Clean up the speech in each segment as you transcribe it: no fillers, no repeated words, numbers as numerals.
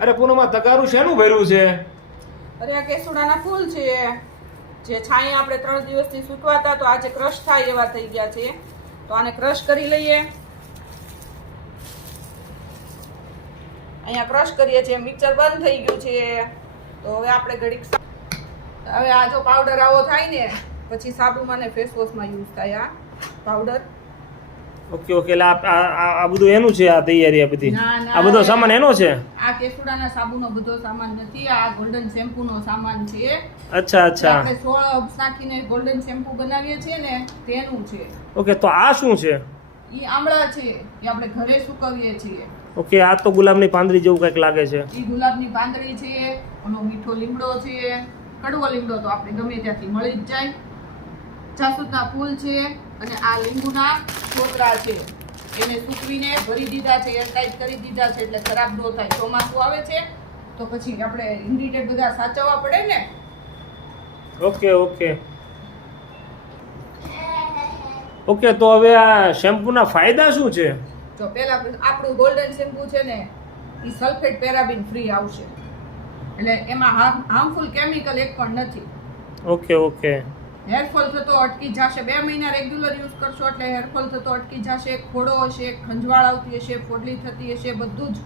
અરે પૂનમમાં તગારું શેનું ભર્યું છે? અરે આ કેસુડાના ફૂલ છે જે છાંય આપણે 3 દિવસથી સૂકવાતા તો આજે ક્રશ થાય એવા થઈ ગયા છે. તો આને ક્રશ કરી લઈએ. અહીંયા ક્રશ કરીએ છીએ. મિક્સર બંધ થઈ ગયું છે. તો હવે આપણે ઘડીક હવે આ જો પાવડર આવો થાય ને પછી સાબુમાં ને ફેસ વોશમાં યુઝ થાય આ પાવડર. ઓકે ઓકે, એટલે આ બધું એનું છે? આ તૈયારી આ બધી, આ બધો સામાન એનો છે? આ કેસુડાના સાબુનો બધો સામાન નથી, આ ગોલ્ડન શેમ્પૂનો સામાન છે. અચ્છા અચ્છા, આપણે 16 હર્બ્સ નાખીને ગોલ્ડન શેમ્પૂ બનાવીએ છીએ ને તેનું છે. ઓકે, તો આ શું છે? ઈ આમળા છે, એ આપણે ઘરે સુકવીએ છીએ. ઓકે, આ તો ગુલાબની પાંદડી જેવું કંઈક લાગે છે. ઈ ગુલાબની પાંદડી છે, ઓનો મીઠો લીમડો છે, કડવો લીમડો તો આપણે ગમે ત્યાંથી મળી જ જાય. જાસૂદના ફૂલ છે અને આ લીંબુના છોતરા છે. એને સૂકવીને ભરી દીધા છે, એરટાઈટ કરી દીધા છે એટલે ખરાબ ન થાય. ચોમાસું આવે છે તો પછી આપણે ઇન્ગ્રીડિયન્ટ બધા સાચવવા પડે ને. ઓકે ઓકે ઓકે, તો હવે આ શેમ્પૂના ફાયદા શું છે? જો પહેલા આપણું ગોલ્ડન શેમ્પૂ છે ને એ સલ્ફેટ પેરાબિન ફ્રી આવશે, એટલે એમાં હાર્મફુલ કેમિકલ એક પણ નથી. ઓકે ઓકે, હેરફોલ થતો અટકી જશે. 2 મહિના રેગ્યુલર યુઝ કરશો એટલે હેરફોલ થતો અટકી જશે. ખોડો હશે, ખંજવાળ આવતી હશે, ફોડલી થતી હશે, બધું જ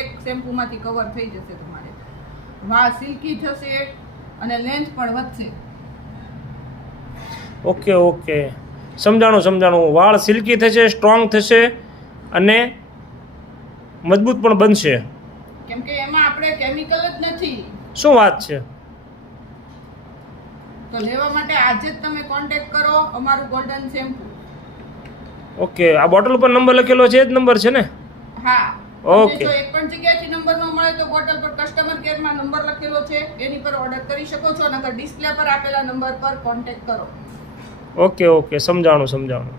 એક શેમ્પૂમાંથી કવર થઈ જશે તમારે. વાળ સિલ્કી થશે અને લેન્થ પણ વધશે. ઓકે ઓકે, સમજાણું. વાળ સિલ્કી થશે, સ્ટ્રોંગ થશે અને મજબૂત પણ બનશે. કેમ કે એમાં આપણે કેમિકલ જ નથી. શું વાત છે? તો લેવા માટે આજે જ તમે કોન્ટેક્ટ કરો અમારું ગોલ્ડન શેમ્પૂ. ઓકે, આ બોટલ ઉપર નંબર લખેલો છે, એ જ નંબર છે ને? હા. ઓકે. જો એક પણ જગ્યાએથી નંબર ન મળે તો બોટલ પર કસ્ટમર કેરમાં નંબર લખેલો છે, એની પર ઓર્ડર કરી શકો છો. નકર ડિસ્પ્લે પર આપેલા નંબર પર કોન્ટેક્ટ કરો. ઓકે ઓકે, સમજાણું.